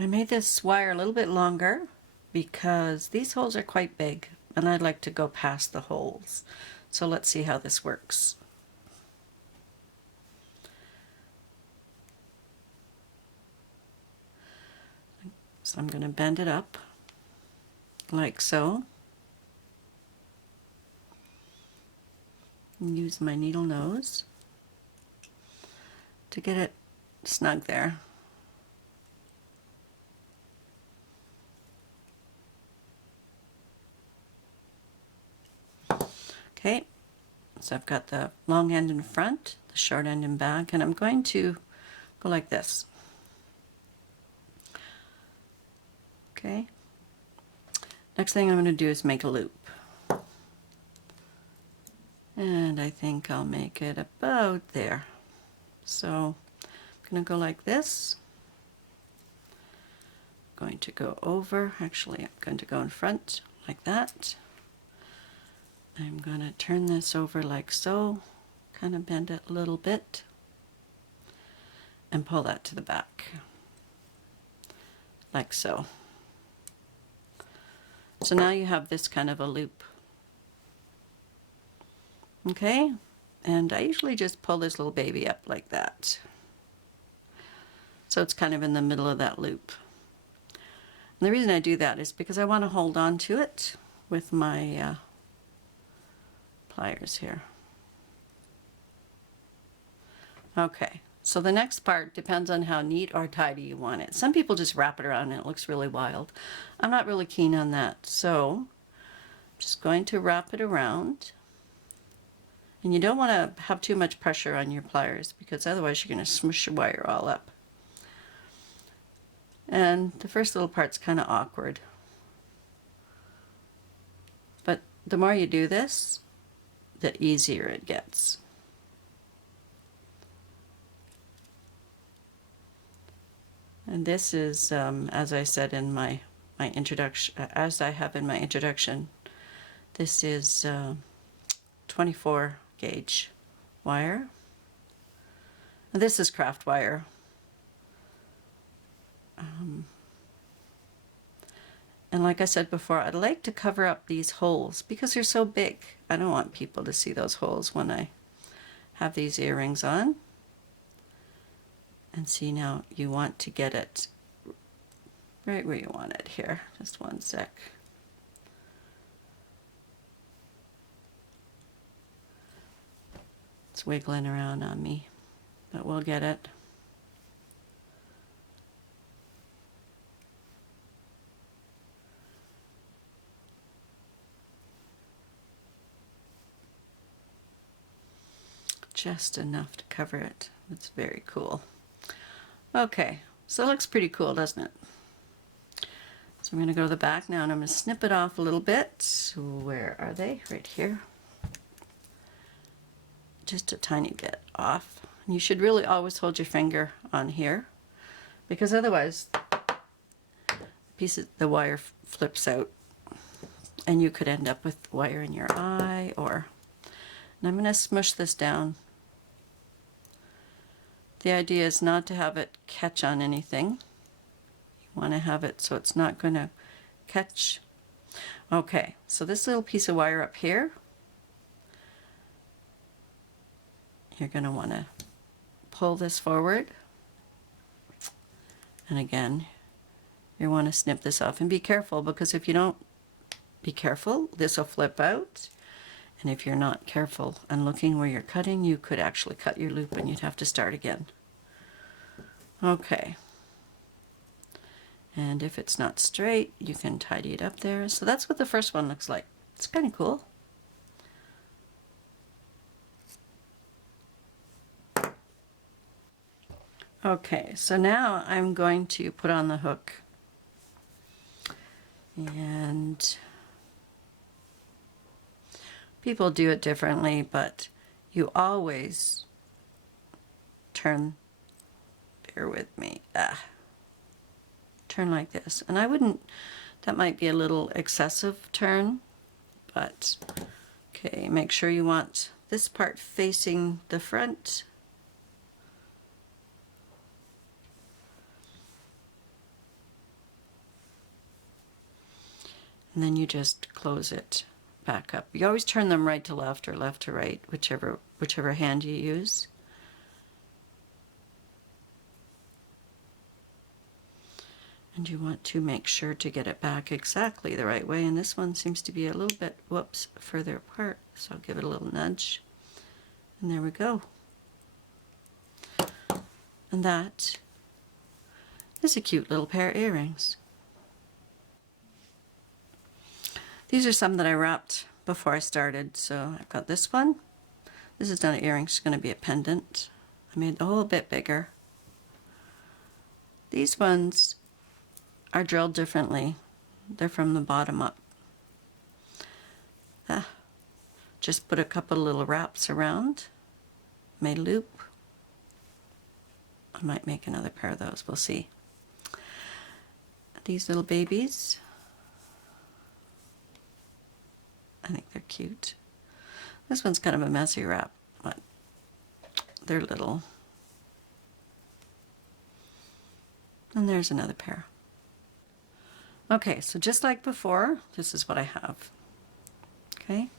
I made this wire a little bit longer because these holes are quite big and I'd like to go past the holes. So let's see how this works. So I'm going to bend it up like so. And use my needle nose to get it snug there. Okay, so I've got the long end in front, the short end in back, and I'm going to go like this. Okay, next thing I'm going to do is make a loop. And I think I'll make it about there. So I'm going to go like this. I'm going to go over, actually I'm going to go in front like that. I'm going to turn this over like so, kind of bend it a little bit, and pull that to the back, like so. So now you have this kind of a loop. Okay, and I usually just pull this little baby up like that. So it's kind of in the middle of that loop. And the reason I do that is because I want to hold on to it with my pliers here. Okay, so the next part depends on how neat or tidy you want it. Some people just wrap it around and it looks really wild. I'm not really keen on that, so I'm just going to wrap it around. And you don't want to have too much pressure on your pliers because otherwise you're going to smush your wire all up. And the first little part's kind of awkward. But the more you do this, the easier it gets. And this is, as I said in my introduction, as I have in my introduction, this is 24 gauge wire. And this is craft wire. And like I said before, I'd like to cover up these holes because they're so big. I don't want people to see those holes when I have these earrings on. And see, now you want to get it right where you want it here. Just one sec. It's wiggling around on me, but we'll get it. Just enough to cover it. It's very cool. Okay, so it looks pretty cool, doesn't it? So I'm going to go to the back now and I'm going to snip it off a little bit. Where are they? Right here. Just a tiny bit off. And you should really always hold your finger on here because otherwise the wire flips out and you could end up with wire in your eye or... And I'm going to smush this down. The idea is not to have it catch on anything. You want to have it so it's not going to catch. Okay, so this little piece of wire up here, you're going to want to pull this forward. And again, you want to snip this off. And be careful, because if you don't be careful, this will flip out. And if you're not careful and looking where you're cutting, you could actually cut your loop and you'd have to start again. Okay. And if it's not straight, you can tidy it up there. So that's what the first one looks like. It's kind of cool. Okay, so now I'm going to put on the hook. And people do it differently, but you always turn, bear with me, turn like this. And I wouldn't, that might be a little excessive turn, but okay, make sure you want this part facing the front. and then you just close it back up. You always turn them right to left or left to right, whichever hand you use. And you want to make sure to get it back exactly the right way. And this one seems to be a little bit, whoops, further apart. So I'll give it a little nudge. And there we go. And that is a cute little pair of earrings. These are some that I wrapped before I started. So I've got this one. This is not an earring, it's going to be a pendant. I made it a whole bit bigger. These ones are drilled differently. They're from the bottom up. Just put a couple little wraps around, made a loop. I might make another pair of those, we'll see. These little babies, I think they're cute. This one's kind of a messy wrap, but they're little. And there's another pair. Okay, so just like before, this is what I have. Okay?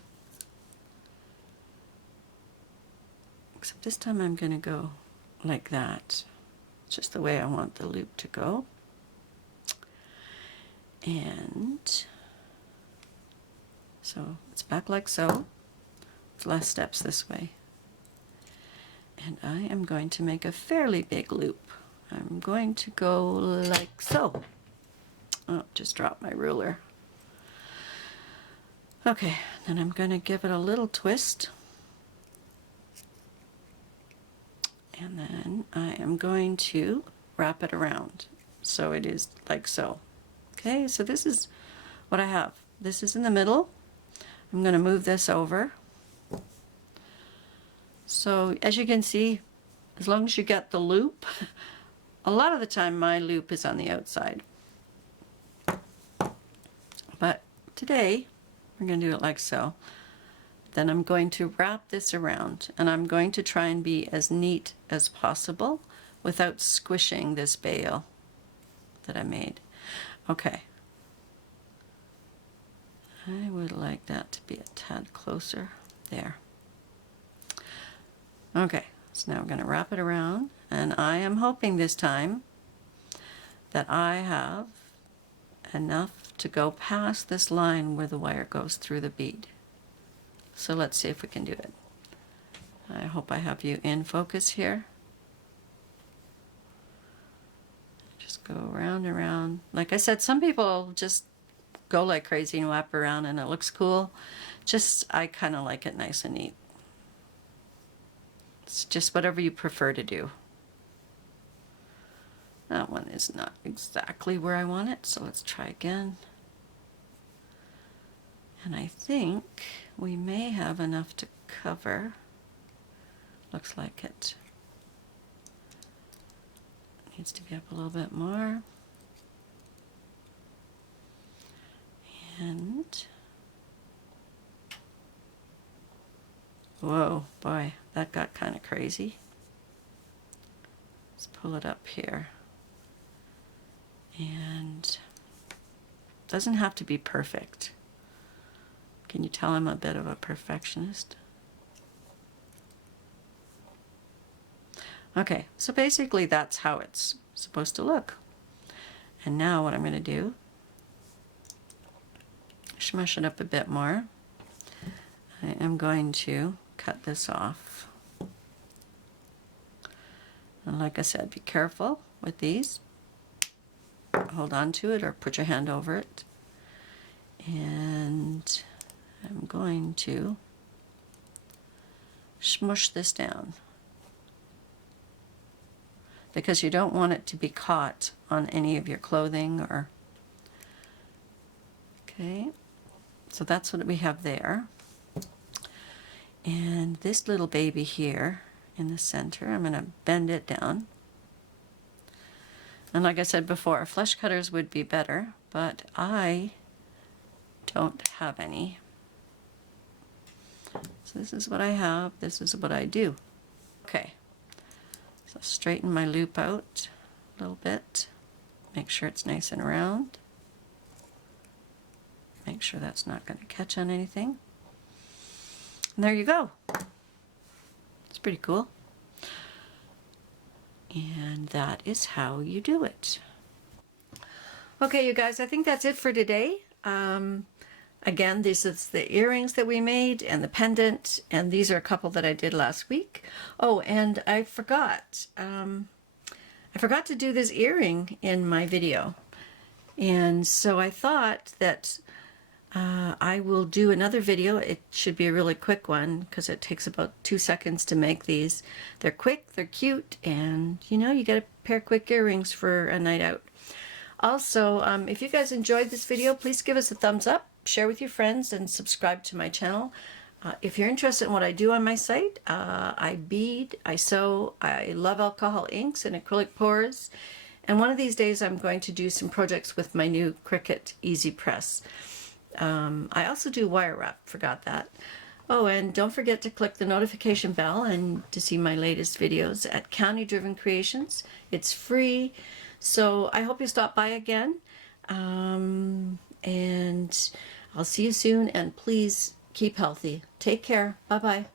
Except this time I'm going to go like that. It's just the way I want the loop to go. And so it's back like so. It's less steps this way. And I am going to make a fairly big loop. I'm going to go like so. Oh, just dropped my ruler. Okay, then I'm going to give it a little twist. And then I am going to wrap it around. So it is like so. Okay, so this is what I have. This is in the middle. I'm going to move this over. So as you can see, as long as you get the loop, a lot of the time my loop is on the outside. But today, we're going to do it like so. Then I'm going to wrap this around, and I'm going to try and be as neat as possible without squishing this bail that I made. Okay. I would like that to be a tad closer. There. Okay, so now I'm going to wrap it around, and I am hoping this time that I have enough to go past this line where the wire goes through the bead. So let's see if we can do it. I hope I have you in focus here. Just go around and around. Like I said, some people just go like crazy and wrap around and it looks cool. I kind of like it nice and neat. It's just whatever you prefer to do. That one is not exactly where I want it, so let's try again. And I think we may have enough to cover. Looks like it. Needs to be up a little bit more. And whoa, boy, that got kind of crazy. Let's pull it up here. And doesn't have to be perfect. Can you tell I'm a bit of a perfectionist? Okay, so basically that's how it's supposed to look. And now what I'm going to do, smush it up a bit more. I am going to cut this off. And like I said, be careful with these. Hold on to it or put your hand over it. And I'm going to smush this down because you don't want it to be caught on any of your clothing or... Okay, so that's what we have there. And this little baby here in the center, I'm going to bend it down. And like I said before, flesh cutters would be better, but I don't have any. So this is what I have, this is what I do. Okay, so straighten my loop out a little bit. Make sure it's nice and round. Make make sure that's not going to catch on anything. And there you go. It's pretty cool. And that is how you do it. Okay, you guys, I think that's it for today. Again, this is the earrings that we made and the pendant, and these are a couple that I did last week. Oh, and I forgot to do this earring in my video. And so I thought that I will do another video. It should be a really quick one because it takes about 2 seconds to make these. They're quick, they're cute, and you know, you get a pair of quick earrings for a night out. Also, if you guys enjoyed this video, please give us a thumbs up, share with your friends, and subscribe to my channel. If you're interested in what I do on my site, I bead, I sew, I love alcohol inks and acrylic pours. And one of these days I'm going to do some projects with my new Cricut Easy Press. I also do wire wrap, forgot that. Oh, and don't forget to click the notification bell and to see my latest videos at County Driven Creations. It's free, so I hope you stop by again. And I'll see you soon, and please keep healthy. Take care. Bye-bye.